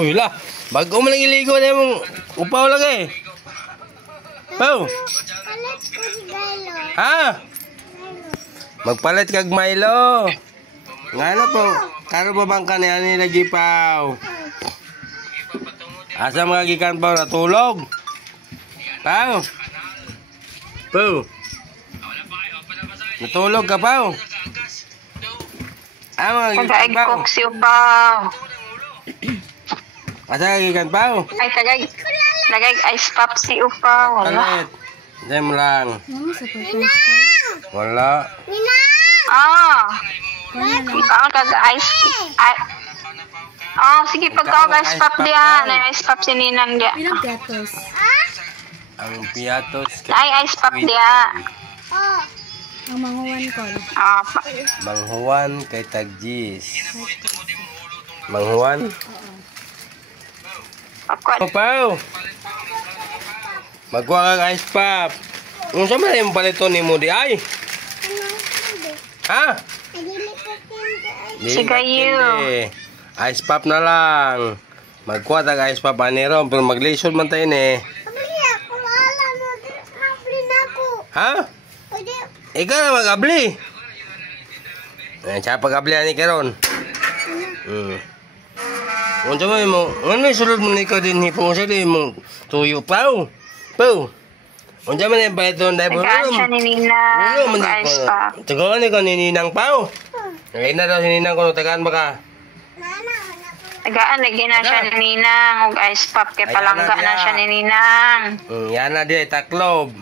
Uy lah, bago mo lang iligo na mong upaw lagi. Pau. Ha? Magpalit kag Milo. Ngano po? Karo ba bang kanyan ni lagi Pau? Asa mga gikan Pau natulog? Pau. Pau. Natulog ka Pau? Ah, mga gikan Pau. Tagaig si Upaw. Asa gikan Pau? Ay, tagaig ice pop si Upaw. Wala. Palit. Diyan mo lang. Wala. Ikaw kag-ice. Sige, pagka-ice pop diya. Ice pop si Ninang diya. Ang piatos. Ay, ice pop diya. Ang manghuwan ko. Manghuwan kay Tagjis. Manghuwan? Pau. Magkuha kag ice pop. Kung sa man yung palito ni mo di ay? Ha? Sigayo. Ice pop na lang. Magkuha tag ice pop anero. Pero mag-lation man tayo ni. Ha? Ikaw na mag-abli. Siya pag-abli ni Keron. Kung sa man mo, ano yung sulod mo ni ikaw din hipong sa din mo tuyo Pau. Pau. Kung sa man yung palito na tayo. Tagaan siya ni Ninang. Ice pop. Tagaan ikaw ni Ninang Pau. Ngayon na daw si Ninang kung tagaan ba ka? Tagaan, lagi na siya ni Ninang. Ice pop, kay palangga na siya ni Ninang. Yan na di, taklob.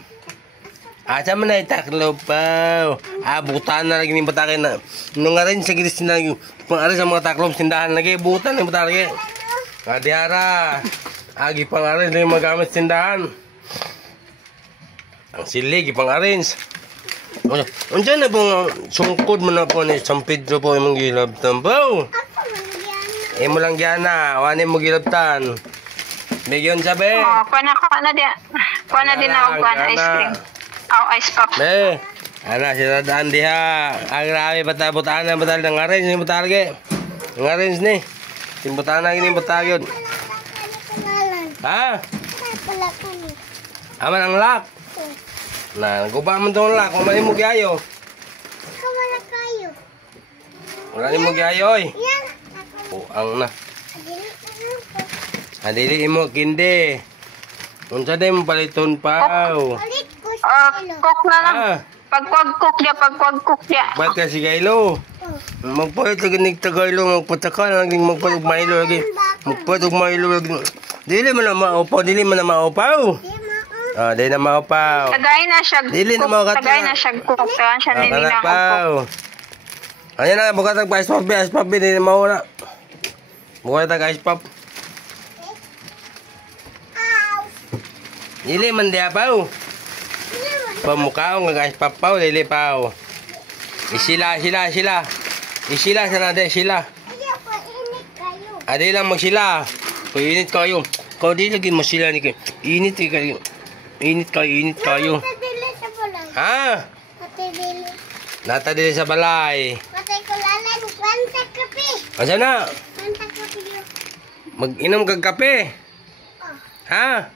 Asa man na itaklob Pau. Butan na lagi ni batakin na. Nung nga rin sa gilis na lagi. Pang-ari sa mga taklob, sindahan lagi. Butan na batakin lagi. Kadihara. Agi pang-ari na yung magamit sindahan. Ang silig, pang-arins. Undiyan na pong sungkod mo na po ni San Pedro po yung gilabtan Pau. Mo lang yan na. Wanin mo gilabtan. Bigyan sabi. Kuha na din. Kuha na din ako ice cream. Ice pop. Ana, sila daan diha. Ang rami butaan na batal ng arrange ni butal ge. Ng arrange ni. Timbutaan na gini butal yun. Ha? Aman ang lock. Nah, guba man tong lock. Wala mo giayo. Wala mo giayo oy. Ang na. Adili mo kinde. Unsa day mo paliton Pau? Cook na lang. Pagkwag-cook niya. Ba't ka si Gailo? Magpalit lagi ni Tagailo. Magpataka na lagi. Magpalit Milo lagi. Magpalit Milo lagi. Dili man na maupaw. Dili man na maupaw. Dili na maupaw. Tagay na siya. Dili na maupaw. Tagay na siya. Tagay siya ni Ninang upaw. Ayan na. Bukat ang ice pop. Ice pop. Dili na mauna. Bukat ang ice pop. Dili man diya Pau. Pamukhaon nga guys Pau, dili Pau. Isila sana de sila. Adi lang magsila. Kung init kayo. Kung di lagi mo sila ni kayo. Init kayo. Init kayo. Ha? Nata dili sa balay. Asa na? Mag-inom kag kape. Ha?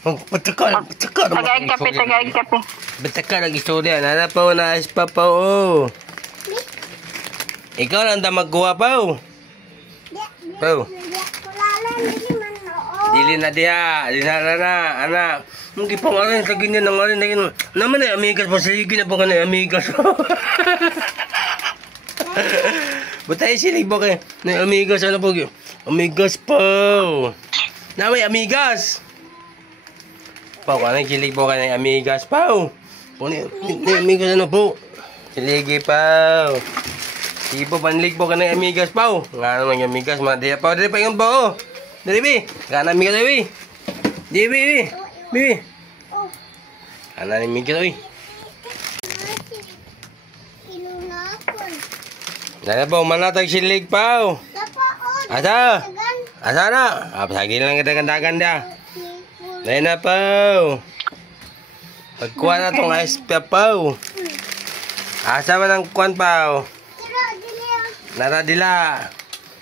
Pataka. Tagay kape. Pataka ng istorya. Nana pa na ice pop Pau. Ikaw lang ta magkuha Pau. Pau. Dili na diya. Dili na. Anak. Mungkin pang arin sa ganyan ng arin. Naman ay amigas. Pasiligi na po ka na amigas. Batay silig ba kayo? Na amigas. Ano po? Amigas Pau. Namay amigas. Pau, kanang kilig po ka ng amigas, Pau. Amigas ano po? Kiligi, Pau. Sige po, panlig po ka ng amigas, Pau. Nga naman yung amigas, mga diya, Pau. Dili pa yung Pau. Dili, Bi. Kana amigas, Bi. Dili, Bi. Kana amigas, Bi. Dali po, manatag silig, Pau. Asa na? Pasagin lang kita ganda-ganda. Dahil na Pau. Pagkuha na itong ice Pau. Asa man ang kuwan Pau? Naradila.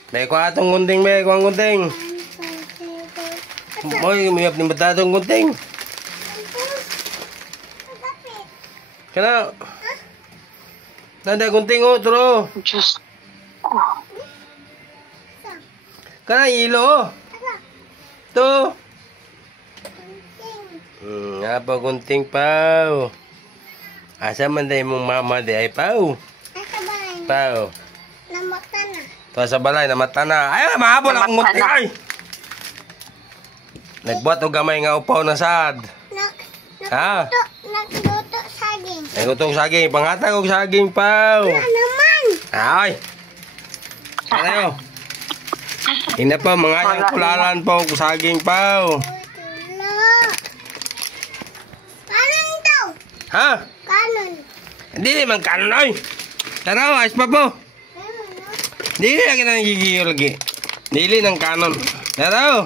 May kuha atong gunting, may kuha ang gunting. Moy, mayap ni bata atong gunting. Kana. Nanda gunting o, turo. Diyos ko. Kana, ilo o. Ito. Nga pa gunting pao. Asa man day mong mama di ay pao. Pao. Namata na. Tuwa sa balay, namata na. Ay, mahabol akong gunting. Ay! Nagbuhat o gamay nga upaw na sad. Ha? Nagluto saging. Nagutong saging. Pangatag og saging pao. Naman. Ay! Ano? Ina pa, mga yung kulalan pa og saging pao. Kanon daw. Ha? Kanon. Hindi naman kanon ay. Tara, ayos pa po. Dili lagi nang gigiyo lagi. Dili ng kanon. Tara.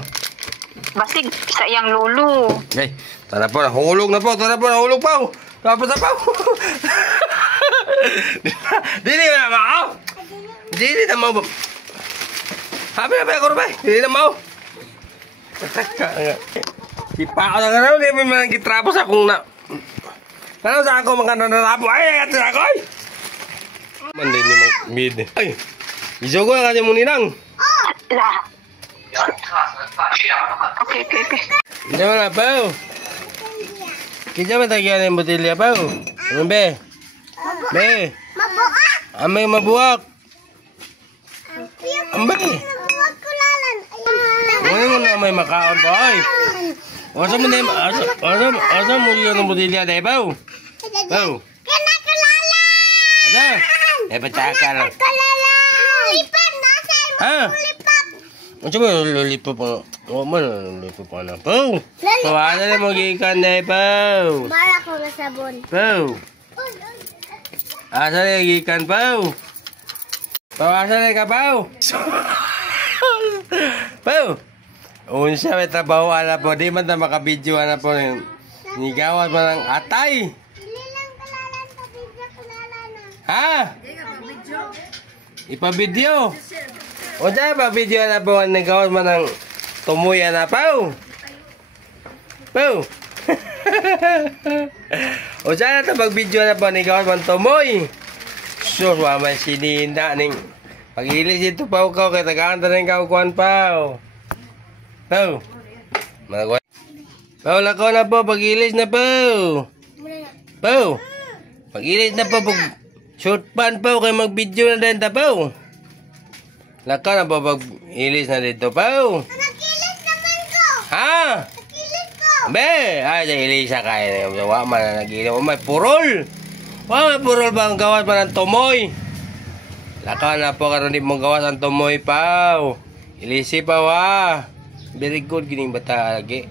Basig sa iyang lulu. Okay. Tara po, nahulog na po. Tara po, nahulog pa. Tapos na po. Dili na mao. Dili na mao. Habi na ba ako rin? Dili na mao. Sipa ako na gano'n. Hindi mo man kitrapos akong na. Kano sa ako mga nanarapo? Ay, ito ako ay! Mandi ni mag mid. Ay! Isogo na kasi mo ninang. La. Okay. Hindi mo na, Pao. Kita mo tagyan yung botilya, Pao. Ano be? Be. Mabuak. Amay mabuwak. Ambe. Mabuak kulalan. Ano mo na may makaon pa, ay. Asa mo na yung, asa mo yun ang botilya, day, Pao. Pao. Kena kulalan. Ano? Eh, patakal. Kulalan. Lipat na sa Ha? lipat. Ano ba yung lollipop pa? Oo man, lollipop pa na. Pao! Pawasan na mo gikan na eh, Pao! Bara ko na sabon. Pao! Asa na gikan, Pao? Pawasan na ka, Pao! Pao! Unsa may trabaho ala po, di man na makabidyo na po. Nigawan mo ng atay! Dili lang kulalan sa video kulalan na. Ha? Ipabidyo? O dyan pa video na po nagawa mo ng tumuya na Pao. Pao. O dyan na ito pag video na po nagawa mo ng tumoy. So, waman sininda ning pag-ilis ito Pao ka kaya tagakanta ng kaukuhan Pao. Pao. Managwa. Pao lako na po pag-ilis na Pao. Pao. Pag-ilis na po pag short pan Pao kaya mag-video na din ta Pao. Laka na po pag-ilis na dito Pao. Nakilis naman ko. Ha? Nakilis ko. Be, ay sa ilisa kaya na wa man na nag-ilis. May purol. May purol ba ang gawas pa ng tumoy? Laka na po karon di mong gawas ang tumoy Pao. Ilisi pa wa. Very good gining bata lagi.